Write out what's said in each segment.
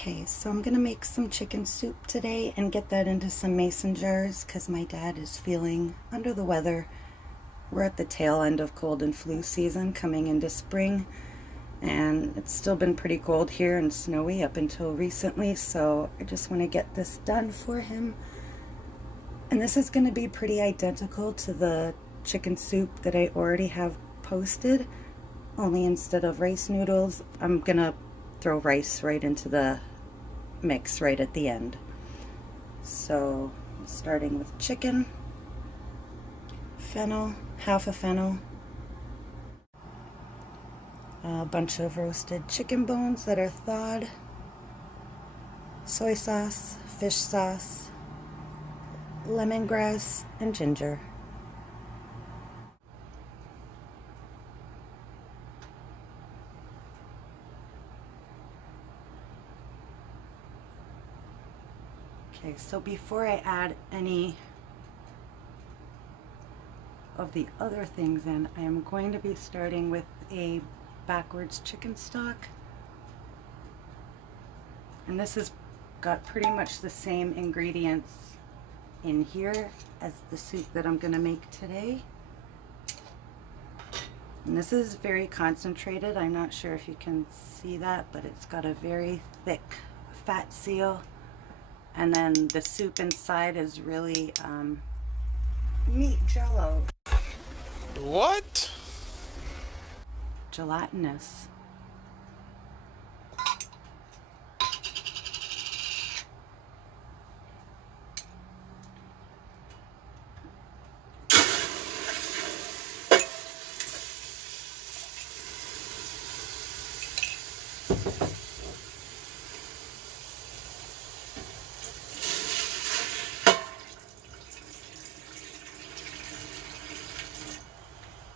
Okay, so I'm gonna make some chicken soup today and get that into some mason jars because my dad is feeling under the weather. We're at the tail end of cold and flu season coming into spring, and it's still been pretty cold here and snowy up until recently, so I just want to get this done for him. And this is going to be pretty identical to the chicken soup that I already have posted, only instead of rice noodles, I'm gonna throw rice right into the mix right at the end. So starting with chicken, fennel, half a fennel, a bunch of roasted chicken bones that are thawed, soy sauce, fish sauce, lemongrass, and ginger. Okay, so before I add any of the other things in, I am going to be starting with a backwards chicken stock. And this has got pretty much the same ingredients in here as the soup that I'm going to make today. And this is very concentrated. I'm not sure if you can see that, but it's got a very thick fat seal. And then the soup inside is really meat jello. What? Gelatinous.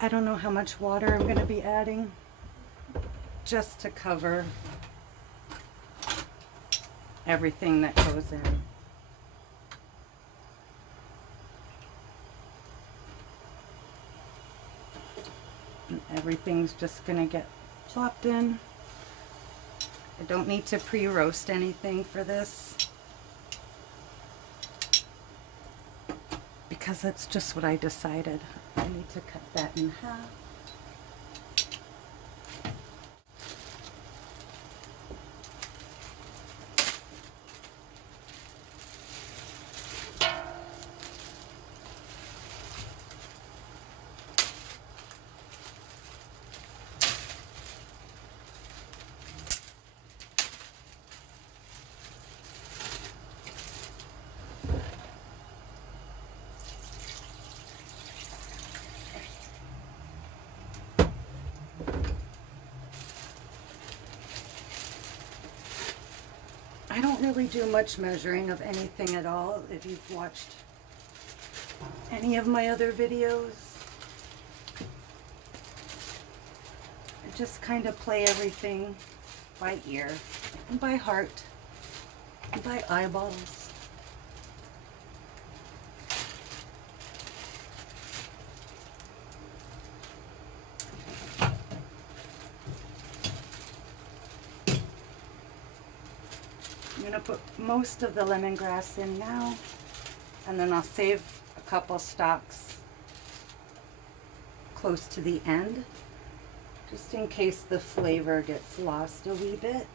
I don't know how much water I'm going to be adding, just to cover everything that goes in. And everything's just going to get plopped in. I don't need to pre-roast anything for this, because that's just what I decided. I need to cut that in half. I don't really do much measuring of anything at all. If you've watched any of my other videos, I just kind of play everything by ear and by heart and by eyeballs. I'm going to put most of the lemongrass in now, and then I'll save a couple stalks close to the end, just in case the flavor gets lost a wee bit.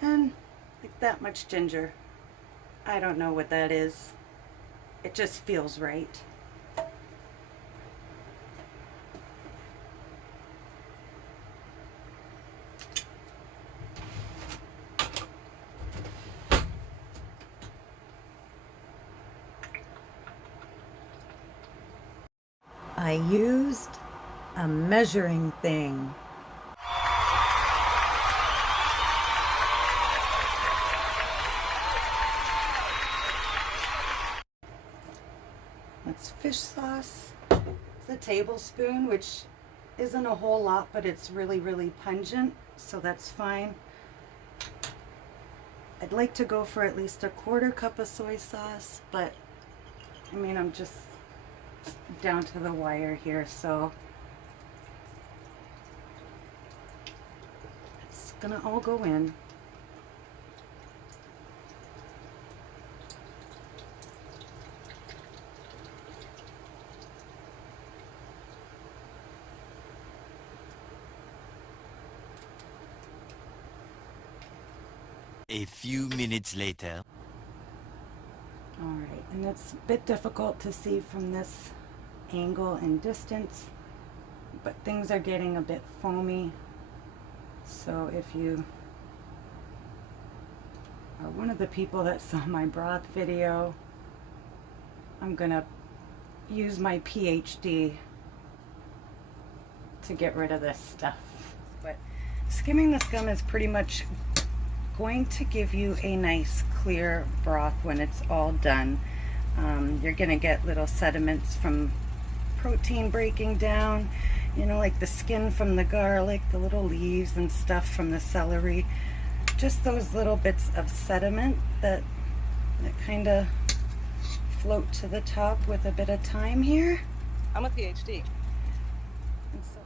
And like that much ginger. I don't know what that is. It just feels right. I used a measuring thing it's fish sauce. It's a tablespoon, which isn't a whole lot, but it's really, really pungent, so that's fine. I'd like to go for at least a 1/4 cup of soy sauce, but I mean, I'm just down to the wire here, so it's gonna all go in. A few minutes later. Alright, and it's a bit difficult to see from this angle and distance, but things are getting a bit foamy. So if you are one of the people that saw my broth video, I'm gonna use my PhD to get rid of this stuff. But skimming the scum is pretty much going to give you a nice clear broth when it's all done. You're gonna get little sediments from protein breaking down, you know, like the skin from the garlic, the little leaves and stuff from the celery. Just those little bits of sediment that kind of float to the top with a bit of time here. I'm a PhD. And so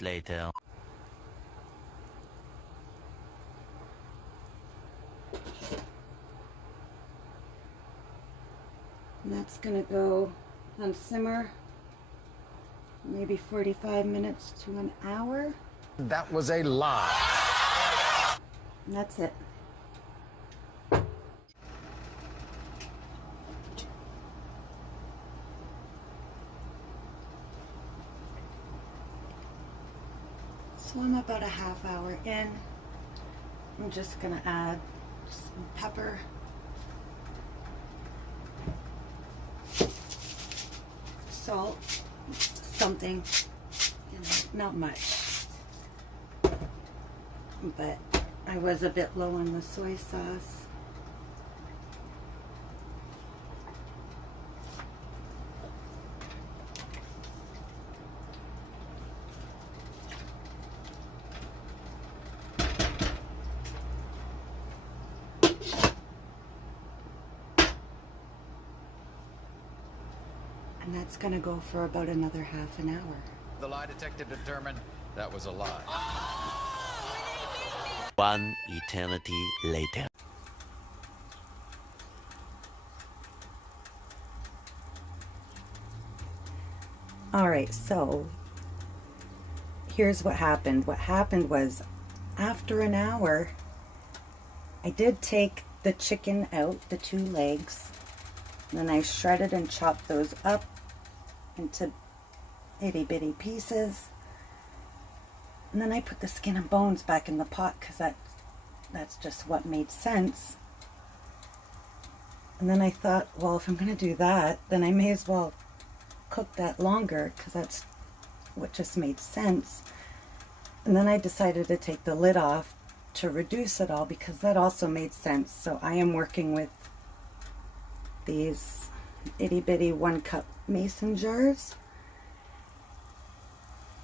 Later. and that's gonna go on simmer maybe 45 minutes to an hour. That was a lie. And that's it. So I'm about a half hour in. I'm just gonna add some pepper, salt, something, you know, not much. But I was a bit low on the soy sauce. And that's gonna go for about another half an hour. The lie detector determined that was a lie. One eternity later. All right, so here's what happened. What happened was, after an hour, I did take the chicken out, the 2 legs, and then I shredded and chopped those up into itty bitty pieces. And then I put the skin and bones back in the pot because that's just what made sense. And then I thought, well, if I'm going to do that, then I may as well cook that longer because that's what just made sense. And then I decided to take the lid off to reduce it all because that also made sense. So I am working with these itty bitty 1 cup mason jars.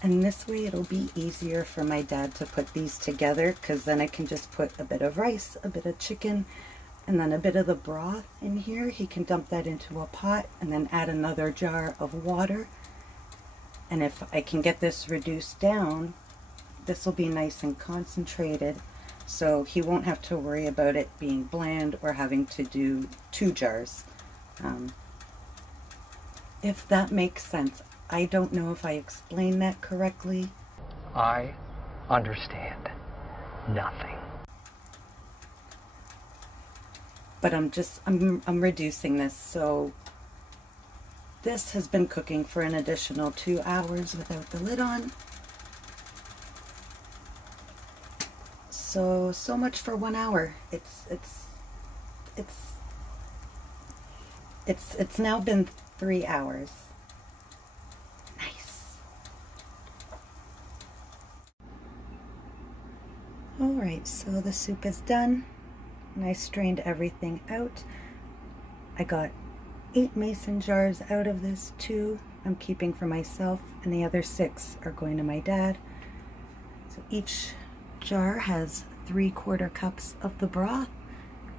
And this way it'll be easier for my dad to put these together because then I can just put a bit of rice, a bit of chicken, and then a bit of the broth in here. He can dump that into a pot and then add another jar of water. And if I can get this reduced down, this will be nice and concentrated. So he won't have to worry about it being bland or having to do 2 jars. If that makes sense. I don't know if I explained that correctly. I understand nothing. But I'm reducing this, so this has been cooking for an additional 2 hours without the lid on. So much for 1 hour. It's now been 3 hours. Nice. Alright, so the soup is done, and I strained everything out. I got 8 mason jars out of this. 2 I'm keeping for myself, and the other 6 are going to my dad. So each jar has 3/4 cups of the broth,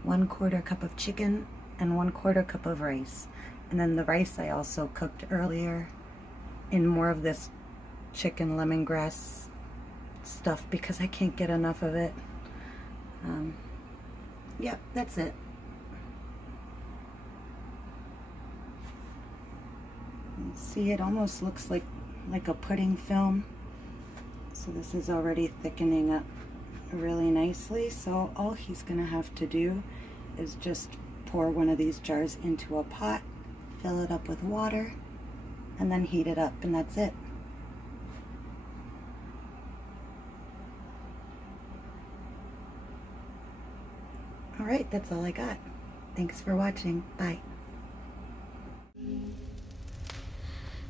1/4 cup of chicken, and 1/4 cup of rice. And then the rice I also cooked earlier in more of this chicken lemongrass stuff because I can't get enough of it. Yep, that's it. See, it almost looks like a pudding film. So this is already thickening up really nicely. So all he's gonna have to do is just pour one of these jars into a pot, fill it up with water, and then heat it up, and that's it. Alright, that's all I got. Thanks for watching. Bye.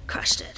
Crushed it.